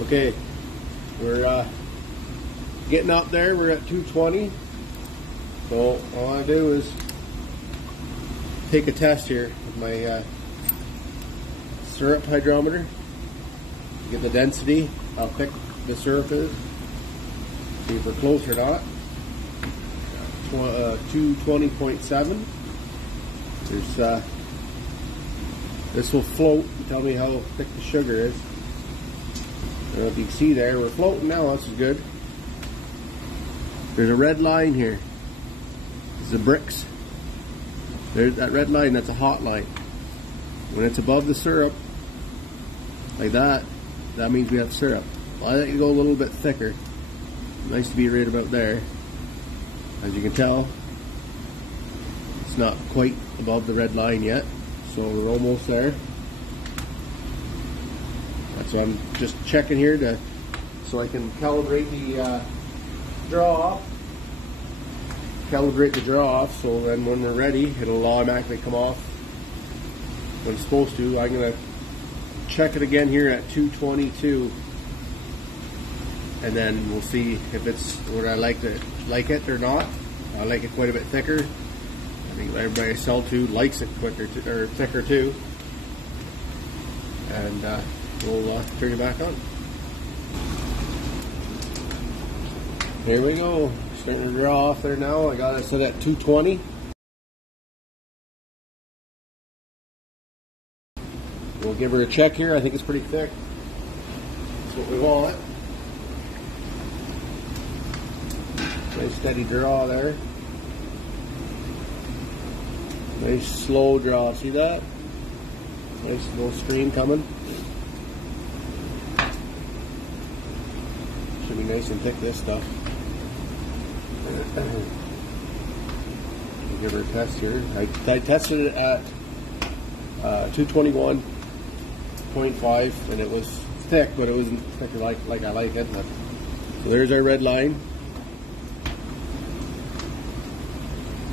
Okay, we're getting up there. We're at 220. So all I do is take a test here with my syrup hydrometer. Get the density, how thick the syrup is. See if we're close or not. 220.7. There's this will float and tell me how thick the sugar is. I don't know if you can see there, we're floating now, this is good. There's a red line here. This is the bricks. There's that red line, that's a hot line. When it's above the syrup, like that, that means we have syrup. I let you go a little bit thicker. Nice to be right about there. As you can tell, it's not quite above the red line yet, so we're almost there. So I'm just checking here so I can calibrate the draw off. Calibrate the draw off, so then when we're ready, it'll automatically come off when it's supposed to. I'm gonna check it again here at 222, and then we'll see if it's what I like it or not. I like it quite a bit thicker. I think everybody I sell to likes it thicker too. And we'll turn it back on. Here we go. Starting to draw off there now. I got it set at 220. We'll give her a check here. I think it's pretty thick. That's what we want. Nice steady draw there. Nice slow draw. See that? Nice little stream coming. Should be nice and thick, this stuff. We'll give her a test here. I tested it at 221.5, and it was thick, but it wasn't thick like I like it. So there's our red line.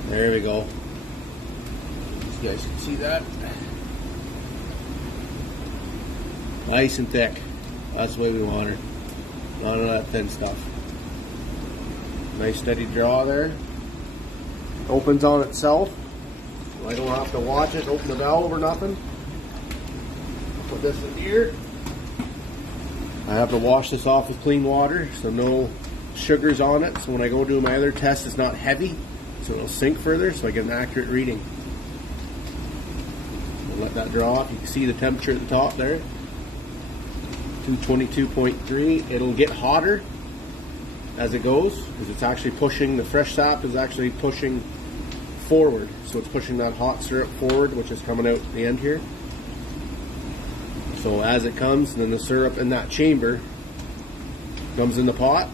There we go. You guys can see that. Nice and thick. That's the way we want her. None of that thin stuff. Nice steady draw there. Opens on itself. So I don't have to watch it open the valve or nothing. Put this in here. I have to wash this off with clean water, so no sugars on it. So when I go do my other test, it's not heavy, so it'll sink further, so I get an accurate reading. I'll let that draw off. You can see the temperature at the top there. 222.3. It'll get hotter as it goes, because it's actually pushing, the fresh sap is actually pushing forward. So it's pushing that hot syrup forward, which is coming out at the end here. So as it comes, then the syrup in that chamber comes in the pot.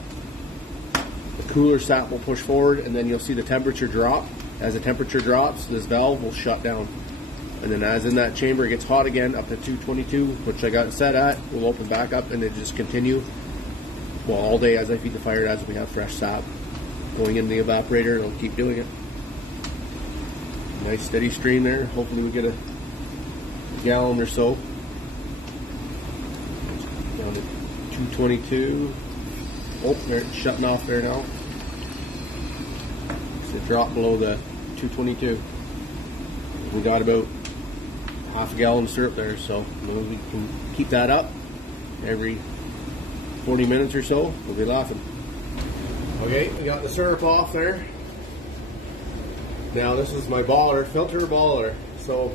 The cooler sap will push forward, and then you'll see the temperature drop. As the temperature drops, this valve will shut down. And then as in that chamber it gets hot again, up to 222, which I got it set at, we'll open back up and then just continue, well, all day as I feed the fire, as we have fresh sap going in the evaporator. It'll keep doing it. Nice steady stream there. Hopefully we get a gallon or so. Down to 222. Oh, there, it's shutting off there now. So it dropped below the 222. We got about half a gallon of syrup there, so we can keep that up every 40 minutes or so. We'll be laughing. Okay, we got the syrup off there. Now this is my baller, filter baller. So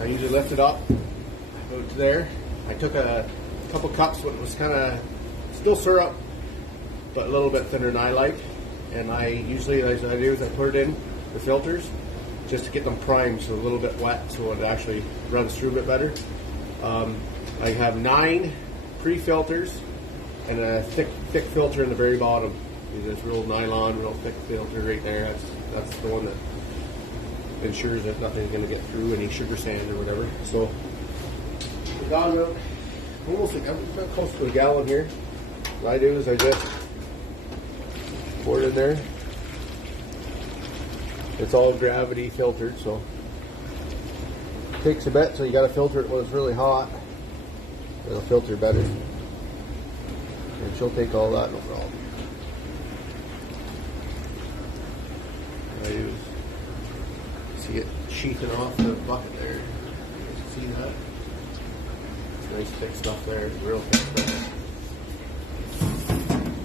I usually lift it up, go to there. I took a couple cups when it was kind of still syrup, but a little bit thinner than I like. And I usually, as I do, is I put it in the filters, just to get them primed, so a little bit wet, so it actually runs through a bit better. I have 9 pre-filters and a thick filter in the very bottom. This real nylon, real thick filter right there. That's the one that ensures that nothing's going to get through any sugar sand or whatever. So we got about almost about close to a gallon here. What I do is I just pour it in there. It's all gravity filtered, so it takes a bit, so you got to filter it when it's really hot. It'll filter better. And she'll take all that, no problem. What I do is see it sheathing off the bucket there. See that? It's nice thick stuff there. It's real thick stuff.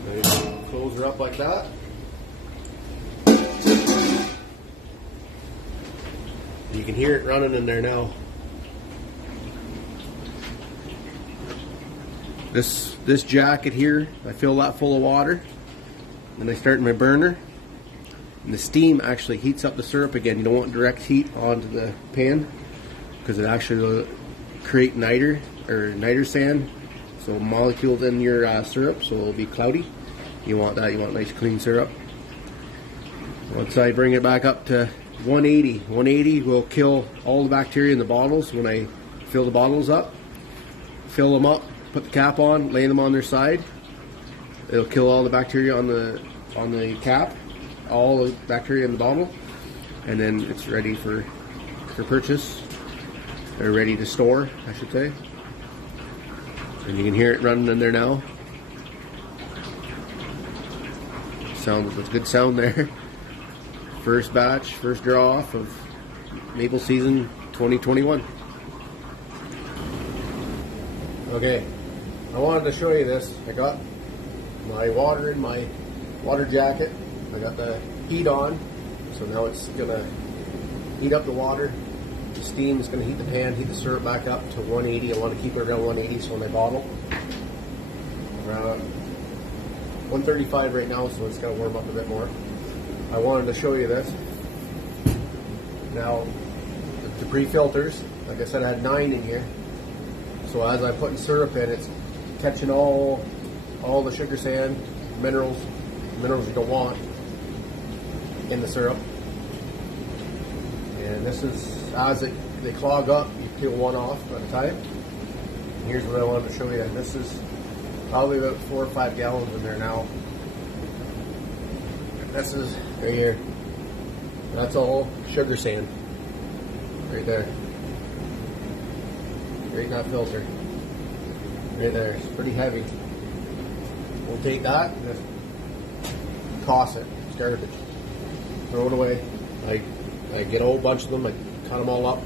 Ready to close her up like that. You can hear it running in there now. This jacket here, I fill that full of water, then I start my burner, and the steam actually heats up the syrup again. You don't want direct heat onto the pan because it actually will create niter sand, so molecules in your syrup, so it'll be cloudy. You want that. You want nice clean syrup. Once I bring it back up to 180 will kill all the bacteria in the bottles. When I fill the bottles up, fill them up, put the cap on, lay them on their side. It'll kill all the bacteria on the cap, all the bacteria in the bottle, and then it's ready for purchase. They're ready to store, I should say. And you can hear it running in there now. Sounds with good sound there. First batch, first draw off of maple season 2021. Okay, I wanted to show you this. I got my water in my water jacket. I got the heat on, so now it's gonna heat up the water. The steam is gonna heat the pan, heat the syrup back up to 180. I want to keep it around 180, so when I bottle, around 135 right now, so it's gonna warm up a bit more. I wanted to show you this. Now, the pre-filters, like I said, I had 9 in here. So as I'm putting syrup in, it's catching all the sugar sand, minerals you don't want in the syrup. And this is, as they clog up, you peel one off at a time. And here's what I wanted to show you. This is probably about 4 or 5 gallons in there now. This is right here. That's all sugar sand. Right there. Right in that filter. Right there. It's pretty heavy. We'll take that and just toss it. It's garbage. Throw it away. I get a whole bunch of them. I cut them all up.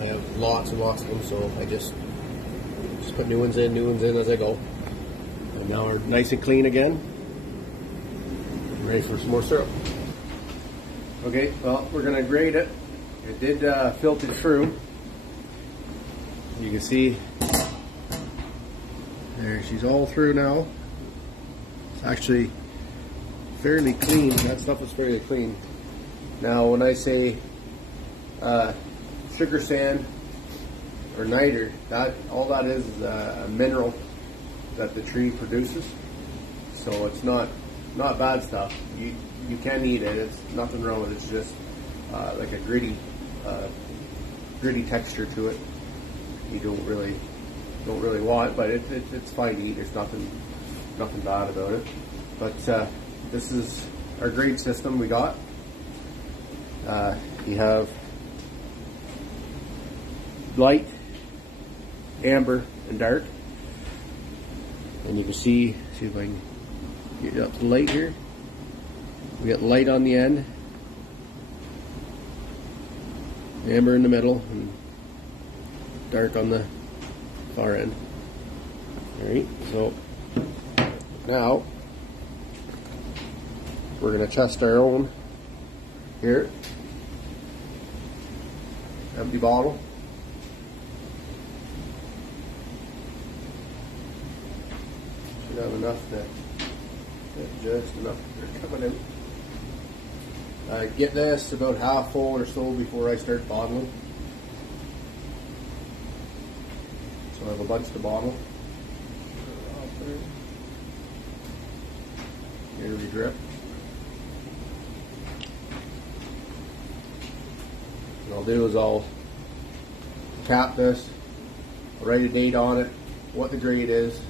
I have lots and lots of them, so I just put new ones in as I go. And now we're nice and clean again. Ready for some more syrup. Okay, well, we're going to grate it. It did filter through. You can see there, she's all through now. It's actually fairly clean. That stuff is fairly clean. Now, when I say sugar sand or niter, all that is a mineral that the tree produces. So it's not bad stuff. You can eat it. It's nothing wrong with it. It's just like a gritty texture to it. You don't really want, but it's fine to eat. There's nothing bad about it. But this is our grade system we got. You have light, amber, and dark. And you can see if I can get up the light here. We got light on the end, amber in the middle, and dark on the far end. Alright, so now we're going to test our own here. Empty bottle. Should have enough to just enough. They're coming in. I get this about half full or so before I start bottling. So I have a bunch to bottle. Here we drip. What I'll do is I'll cap this, I'll write a date on it, what the grade is,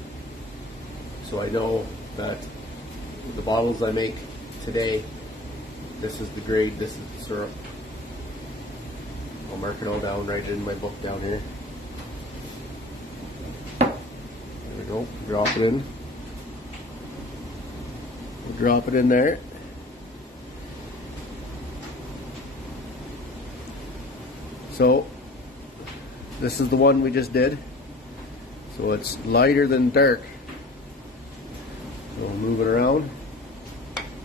so I know that the bottles I make today, this is the grade, this is the syrup. I'll mark it all down, write it in my book down here. Nope, drop it in. We'll drop it in there. So this is the one we just did. So it's lighter than dark. So we'll move it around.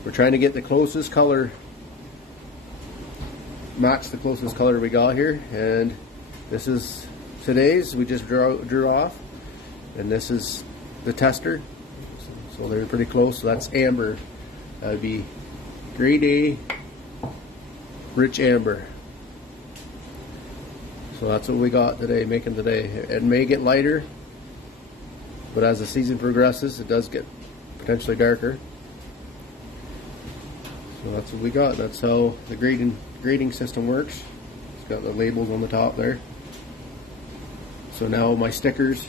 We're trying to get the closest color, match the closest color we got here. And this is today's, we just drew off. And this is the tester. So they're pretty close. So that's amber. That would be grade A, rich amber. So that's what we got today, making today. It may get lighter, but as the season progresses, it does get potentially darker. So that's what we got. That's how the grading system works. It's got the labels on the top there. So now my stickers.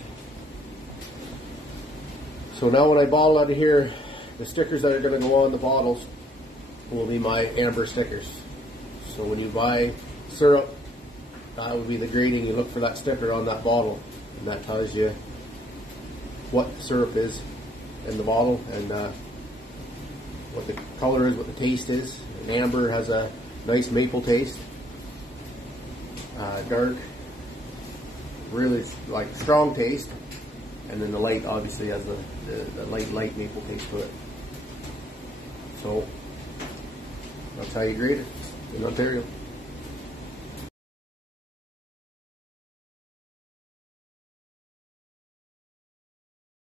So now when I bottle out of here, the stickers that are going to go on the bottles will be my amber stickers. So when you buy syrup, that would be the grading. You look for that sticker on that bottle, and that tells you what the syrup is in the bottle and what the color is, what the taste is. And amber has a nice maple taste. Dark, really like strong taste, and then the light obviously has the light maple taste to it. So that's how you grade it in Ontario.